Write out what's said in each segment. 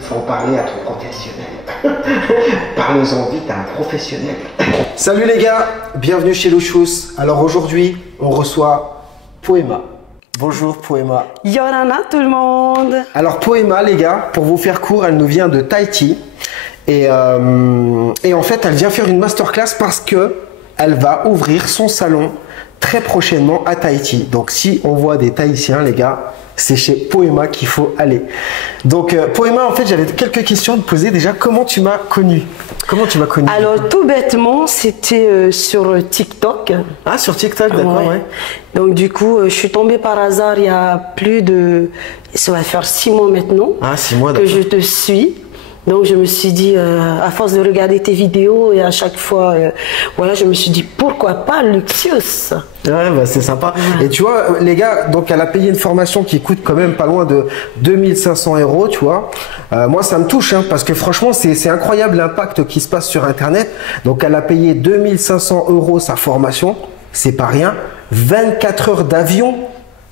Faut en parler à ton professionnel. Parle-en vite à un professionnel. Salut les gars, bienvenue chez Louchous. Alors aujourd'hui, on reçoit Poema. Bonjour Poema. Yorana tout le monde. Alors Poema les gars, pour vous faire court, elle nous vient de Tahiti. Et en fait, elle vient faire une masterclass parce que elle va ouvrir son salon très prochainement à Tahiti. Donc si on voit des Tahitiens les gars, c'est chez Poema qu'il faut aller. Donc Poema, en fait, j'avais quelques questions à te poser. Déjà, comment tu m'as connu? Comment tu m'as connu? Alors tout bêtement, c'était sur TikTok. Ah, sur TikTok, d'accord, ouais. Donc du coup, je suis tombée par hasard il y a plus de... Ça va faire 6 mois maintenant. Ah, 6 mois, que je te suis. Donc je me suis dit, à force de regarder tes vidéos et à chaque fois, voilà, je me suis dit, pourquoi pas Luxius? Ouais, bah c'est sympa. Ouais. Et tu vois, les gars, donc elle a payé une formation qui coûte quand même pas loin de 2500 €, tu vois. Moi, ça me touche, hein, parce que franchement, c'est incroyable l'impact qui se passe sur Internet. Donc elle a payé 2500 € sa formation, c'est pas rien. 24 heures d'avion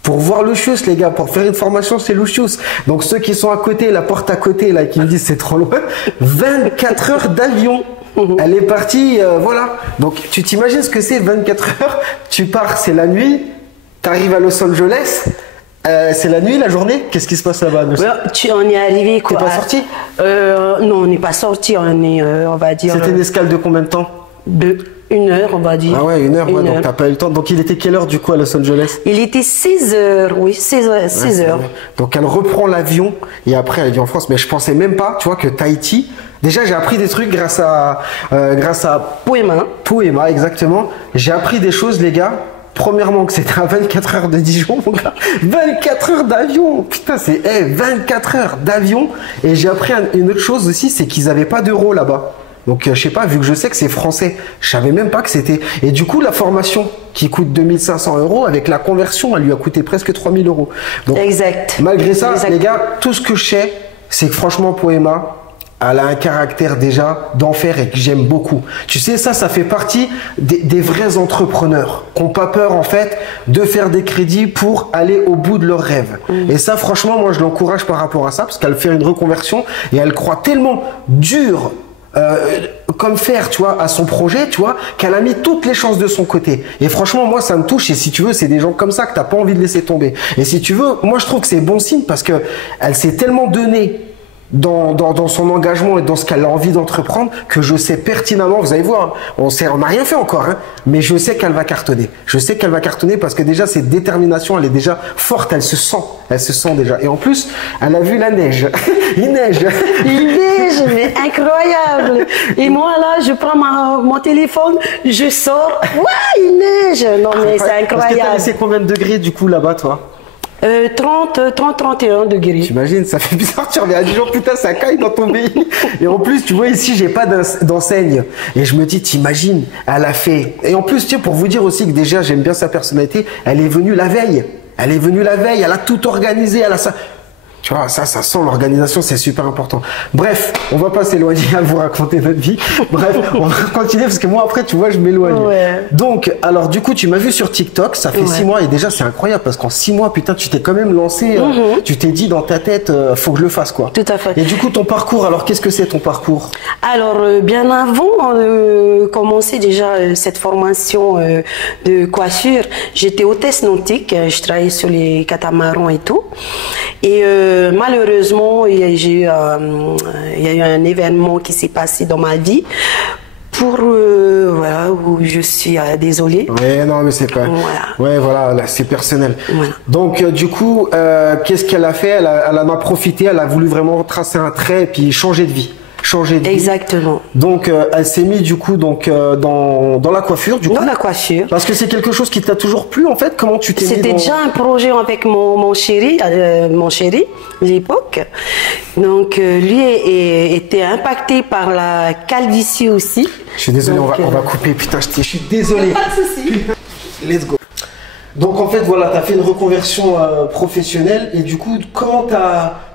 pour voir Louchous, les gars, pour faire une formation chez Louchous. Donc ceux qui sont à côté, la porte à côté, là, qui me disent c'est trop loin, 24 heures d'avion. Elle est partie, voilà. Donc tu t'imagines ce que c'est 24 heures, tu pars, c'est la nuit, tu arrives à Los Angeles, c'est la nuit, la journée, qu'est-ce qui se passe là-bas? On est arrivé quoi? T'es pas sorti? Non, on n'est pas sorti, on est, on va dire... C'était une escale de combien de temps? De 1 heure, on va dire. Ah ouais, 1 heure, ouais, donc t'as pas eu le temps. Donc il était quelle heure du coup à Los Angeles? Il était 6 heures, oui, 6 heures. Donc elle reprend l'avion et après elle vient en France. Mais je pensais même pas, tu vois, que Tahiti... Déjà j'ai appris des trucs grâce à Poema. Poema, exactement. J'ai appris des choses, les gars. Premièrement, que c'était à 24 heures de Dijon, mon gars. 24 heures d'avion. Putain, c'est 24 heures d'avion. Et j'ai appris une autre chose aussi, c'est qu'ils n'avaient pas d'euros là-bas. Donc, je sais pas, vu que je sais que c'est français, je savais même pas que c'était... Et du coup, la formation qui coûte 2500 €, avec la conversion, elle lui a coûté presque 3000 €. Donc, exact. Malgré ça, exact. Les gars, tout ce que je sais, c'est que franchement, Poema, elle a un caractère déjà d'enfer et que j'aime beaucoup. Tu sais, ça fait partie des vrais entrepreneurs qui n'ont pas peur, en fait, de faire des crédits pour aller au bout de leurs rêves. Et ça, franchement, moi, je l'encourage par rapport à ça, parce qu'elle fait une reconversion et elle croit tellement dur comme faire, tu vois, à son projet, tu vois, qu'elle a mis toutes les chances de son côté. Et franchement, moi, ça me touche. Et si tu veux, c'est des gens comme ça que t'as pas envie de laisser tomber. Et si tu veux, moi, je trouve que c'est bon signe parce que elle s'est tellement donnée dans son engagement et dans ce qu'elle a envie d'entreprendre que je sais pertinemment, vous allez voir, on n'a rien fait encore, hein, mais je sais qu'elle va cartonner. Je sais qu'elle va cartonner parce que déjà, cette détermination, elle est déjà forte, elle se sent déjà. Et en plus, elle a vu la neige. Il neige. Il neige, mais incroyable. Et moi, là, je prends mon téléphone, je sors, ouais, il neige. Non, mais c'est incroyable. Parce que t'as laissé combien de degrés, du coup, là-bas, toi? 31 degrés. T'imagines, ça fait bizarre, tu reviens à Dijon, putain, ça caille dans ton pays. Et en plus, tu vois, ici, j'ai pas d'enseigne. Et je me dis, t'imagines, elle a fait. Et en plus, tu sais, pour vous dire aussi que déjà, j'aime bien sa personnalité, elle est venue la veille. Elle est venue la veille, elle a tout organisé, elle a ça. Tu vois, ça sent l'organisation, c'est super important. Bref, on va pas s'éloigner à vous raconter notre vie. Bref, on va continuer parce que moi, après, tu vois, je m'éloigne. Ouais. Donc, alors, du coup, tu m'as vu sur TikTok, ça fait 6 mois et déjà, c'est incroyable parce qu'en 6 mois, putain, tu t'es quand même lancé, tu t'es dit dans ta tête, faut que je le fasse, quoi. Tout à fait. Et du coup, ton parcours, alors, qu'est-ce que c'est ton parcours? Alors, bien avant de commencer déjà cette formation de coiffure, j'étais hôtesse nautique, je travaillais sur les catamarans et tout. Et malheureusement, il y a eu un événement qui s'est passé dans ma vie voilà, où je suis désolée. Ouais, non, mais c'est pas... Voilà. Ouais, voilà, là, c'est personnel. Voilà. Donc, du coup, qu'est-ce qu'elle a fait? Elle en a profité, elle a voulu vraiment tracer un trait et puis changer de vie. Exactement. Donc, elle s'est mise du coup donc dans la coiffure, du coup. Dans la coiffure. Parce que c'est quelque chose qui t'a toujours plu en fait. Comment tu t'es mis C'était déjà un projet avec mon chéri à l'époque. Donc, lui était impacté par la calvitie aussi. Je suis désolé, donc, on va couper. Putain, je suis désolé. Pas de souci. Let's go. Donc en fait, voilà, tu as fait une reconversion professionnelle et du coup, comment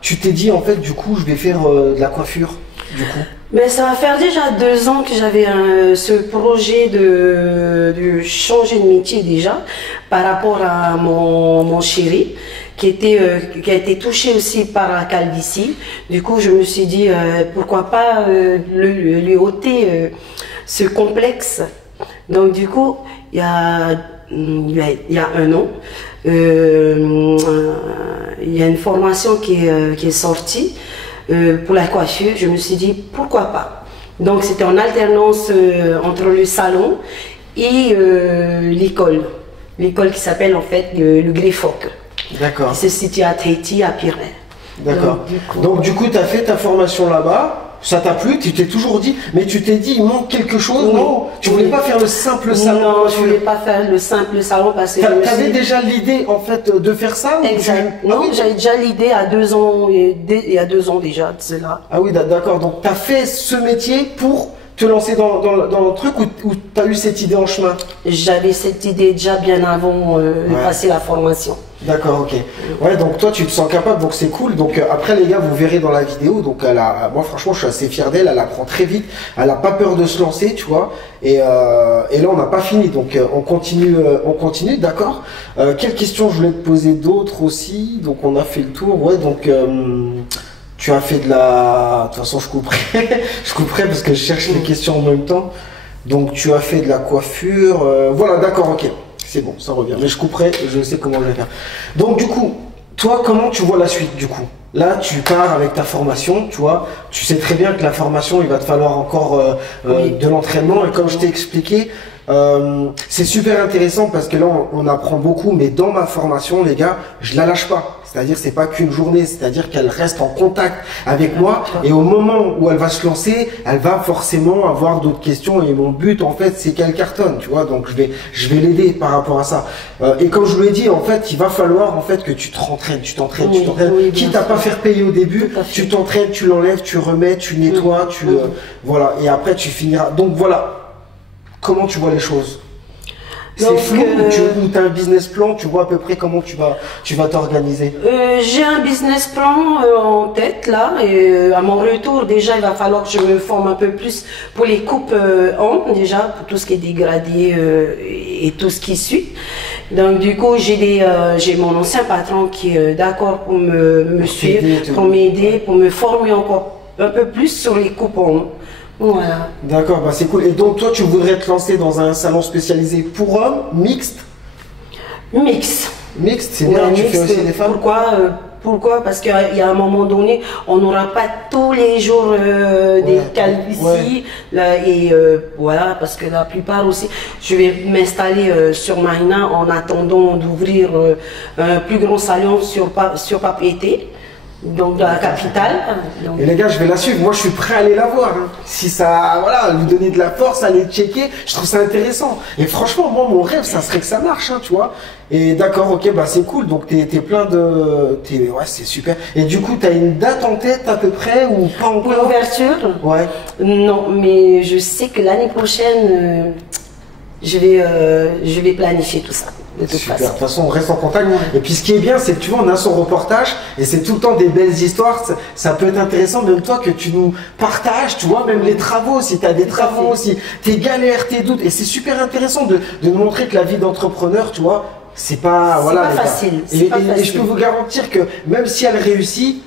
tu t'es dit en fait, du coup, je vais faire de la coiffure, du coup? Mais ça va faire déjà 2 ans que j'avais ce projet de changer de métier déjà par rapport à mon chéri qui a été touché aussi par la calvitie. Du coup, je me suis dit pourquoi pas lui ôter ce complexe. Donc du coup, il y a 1 an, il y a une formation qui est sortie pour la coiffure. Je me suis dit pourquoi pas. Donc c'était en alternance entre le salon et l'école qui s'appelle en fait le Griffoc. D'accord. Qui se situe à Tahiti, à Pyrénées. D'accord. Donc du coup, tu as fait ta formation là-bas. Ça t'a plu, tu t'es toujours dit, mais tu t'es dit, il manque quelque chose, oui. Non, tu voulais pas faire le simple salon. Non, je voulais pas faire le simple salon parce que... T'avais déjà l'idée, en fait, de faire ça Exact. Non, oui. J'avais déjà l'idée à 2 ans, il y a 2 ans déjà, de cela. Ah oui, d'accord. Donc, tu as fait ce métier pour te lancer dans le truc ou tu as eu cette idée en chemin? J'avais cette idée déjà bien avant de passer la formation. D'accord, ok. Ouais, donc toi tu te sens capable, donc c'est cool. Donc après les gars, vous verrez dans la vidéo, donc moi franchement je suis assez fier d'elle, elle apprend très vite, elle a pas peur de se lancer, tu vois. Et là on n'a pas fini, donc on continue, d'accord. Quelle question je voulais te poser d'autres aussi? Donc on a fait le tour, ouais, donc tu as fait de la... De toute façon je couperai parce que je cherche les questions en même temps. Donc tu as fait de la coiffure, voilà, d'accord, ok. C'est bon, ça revient. Mais je couperai, je sais comment je vais faire. Donc du coup, toi, comment tu vois la suite du coup? Là, tu pars avec ta formation, tu vois. Tu sais très bien que la formation, il va te falloir encore de l'entraînement. Et comme je t'ai expliqué, c'est super intéressant parce que là, on apprend beaucoup. Mais dans ma formation, les gars, je la lâche pas. C'est-à-dire, c'est pas qu'une journée, c'est-à-dire qu'elle reste en contact avec moi et au moment où elle va se lancer, elle va forcément avoir d'autres questions et mon but, en fait, c'est qu'elle cartonne, tu vois. Donc, je vais l'aider par rapport à ça. Et comme je vous l'ai dit, en fait, il va falloir, en fait, que tu t'entraînes. Oui, quitte à pas faire payer au début, tu t'entraînes, tu l'enlèves, tu remets, tu nettoies, voilà. Et après, tu finiras. Donc, voilà. Comment tu vois les choses? C'est flou ou tu as un business plan, tu vois à peu près comment tu vas t'organiser? J'ai un business plan en tête là et à mon retour déjà il va falloir que je me forme un peu plus pour les coupes déjà pour tout ce qui est dégradé et tout ce qui suit. Donc du coup j'ai mon ancien patron qui est d'accord pour me suivre, pour m'aider, pour me former encore un peu plus sur les coupes en. Voilà. D'accord, bah c'est cool. Et donc toi tu voudrais te lancer dans un salon spécialisé pour hommes, mixte? Mixte, c'est bien, tu fais aussi des femmes? Pourquoi? Parce qu'il y a un moment donné, on n'aura pas tous les jours des calvities. Voilà, parce que la plupart aussi, je vais m'installer sur Mahina en attendant d'ouvrir un plus grand salon sur Papeete. Donc dans la capitale. Donc... Et les gars, je vais la suivre. Moi, je suis prêt à aller la voir. Hein. Si ça, voilà, lui donner de la force, aller checker, je trouve ça intéressant. Et franchement, moi, mon rêve, ça serait que ça marche, hein, tu vois. Et d'accord, ok, bah c'est cool. Donc t'es plein de, ouais, c'est super. Et du coup, t'as une date en tête à peu près ou pas encore? Pour l'ouverture? Ouais. Non, mais je sais que l'année prochaine, je vais planifier tout ça. De toute Super, de toute façon on reste en contact. Et puis ce qui est bien, c'est que tu vois, on a son reportage et c'est tout le temps des belles histoires. Ça peut être intéressant, même toi, que tu nous partages, tu vois, même les travaux, si tu as des travaux, si tes galères, tes doutes. Et c'est super intéressant de nous montrer que la vie d'entrepreneur, tu vois, c'est pas, voilà, pas facile. Et je peux vous garantir que même si elle réussit,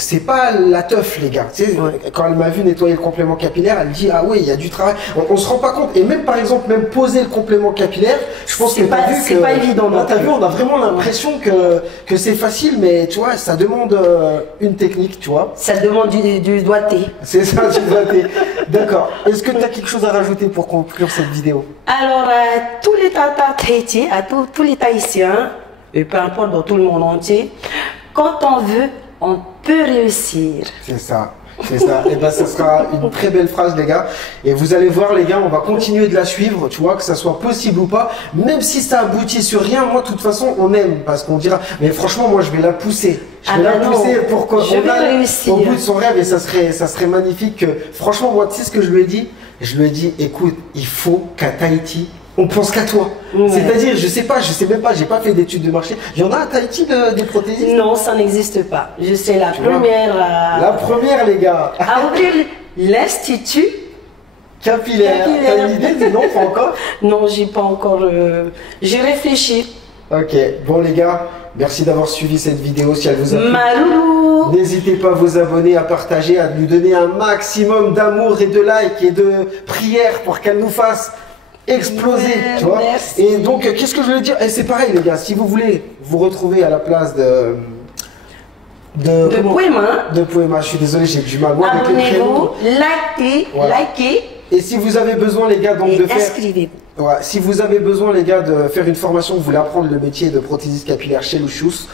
c'est pas la teuf, les gars. Tu sais, quand elle m'a vu nettoyer le complément capillaire, elle dit ah ouais, il y a du travail. On se rend pas compte. Et même par exemple, même poser le complément capillaire, je pense que t'as vu que c'est pas évident. Là, t'as vu, on a vraiment l'impression que c'est facile, mais tu vois, ça demande une technique, tu vois. Ça demande du doigté. C'est ça, du doigté. D'accord. Est-ce que tu as quelque chose à rajouter pour conclure cette vidéo? Alors, tous les tatas Tahiti, à tous les Tahitiens, et peu importe dans tout le monde entier, quand on veut, on peut réussir. C'est ça. C'est ça. Et ben, ça sera une très belle phrase, les gars. Et vous allez voir, les gars, on va continuer de la suivre, tu vois, que ça soit possible ou pas. Même si ça aboutit sur rien, moi, de toute façon, on aime. Parce qu'on dira, mais franchement, moi, je vais la pousser. Je vais la pousser pour qu'on aille au bout de son rêve. Et ça serait magnifique. Franchement, moi, tu sais ce que je lui ai dit? Je lui ai dit, écoute, il faut qu'à Tahiti, on pense qu'à toi. Ouais. C'est-à-dire, je sais même pas, j'ai pas fait d'études de marché. Il y en a à Tahiti des prothésistes? Non, ça n'existe pas. Je suis la Tu vois, première la première, les gars. à ouvrir l'Institut Capillaire. T'as une idée? Non, pas encore? Non, j'ai pas encore. J'ai réfléchi. Ok, bon les gars, merci d'avoir suivi cette vidéo. Si elle vous a plu, Marou. n'hésitez pas à vous abonner, à partager, à nous donner un maximum d'amour et de likes et de prières pour qu'elle nous fasse exploser, Ouais, tu vois. merci. Et donc, qu'est-ce que je voulais dire? Et c'est pareil les gars, si vous voulez vous retrouver à la place De Poema. de Poema, je suis désolé, j'ai du mal. Moi, avec les Abonnez-vous, prénoms. Voilà. likez Et si vous avez besoin les gars donc et de faire... inscrivez-vous. Ouais, si vous avez besoin, les gars, de faire une formation, vous voulez apprendre le métier de prothésiste capillaire chez Lucius,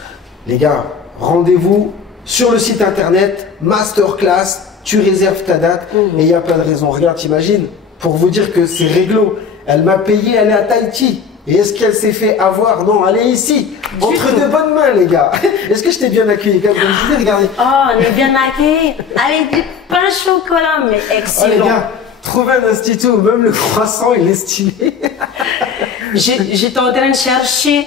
les gars, rendez-vous sur le site internet, masterclass, tu réserves ta date et il n'y a pas de raison. Regarde, t'imagines, pour vous dire que c'est réglo, elle m'a payé, elle est à Tahiti. Et est-ce qu'elle s'est fait avoir? Non, elle est ici, entre de bonnes mains, les gars. Est-ce que je t'ai bien accueilli? Comme je disais, regardez. Oh, on est bien accueillis. Avec du pain au chocolat, mais Oh, les excellent. gars, trouvez un institut où même le croissant, il est stylé. J'étais en train de chercher.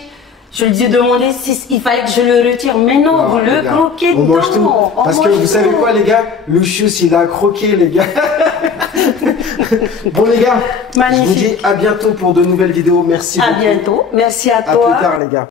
Je lui ai demandé s'il fallait que je le retire. Mais non, Non, vous les le gars, croquez on dedans. mange tout. On Parce que mange vous savez tout. quoi, les gars? Lucius, il a croqué, les gars. Bon, les gars, je vous Magnifique. dis à bientôt pour de nouvelles vidéos. Merci À beaucoup. bientôt. Merci à À toi. plus tard, les gars.